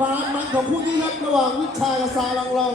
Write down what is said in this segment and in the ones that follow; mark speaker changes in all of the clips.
Speaker 1: ความมันของคู่นี้ครับระหว่างวิชากับซาลังลอง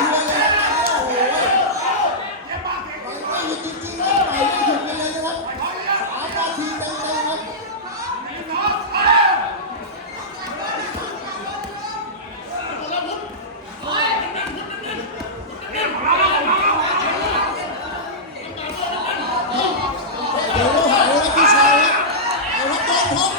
Speaker 1: Paul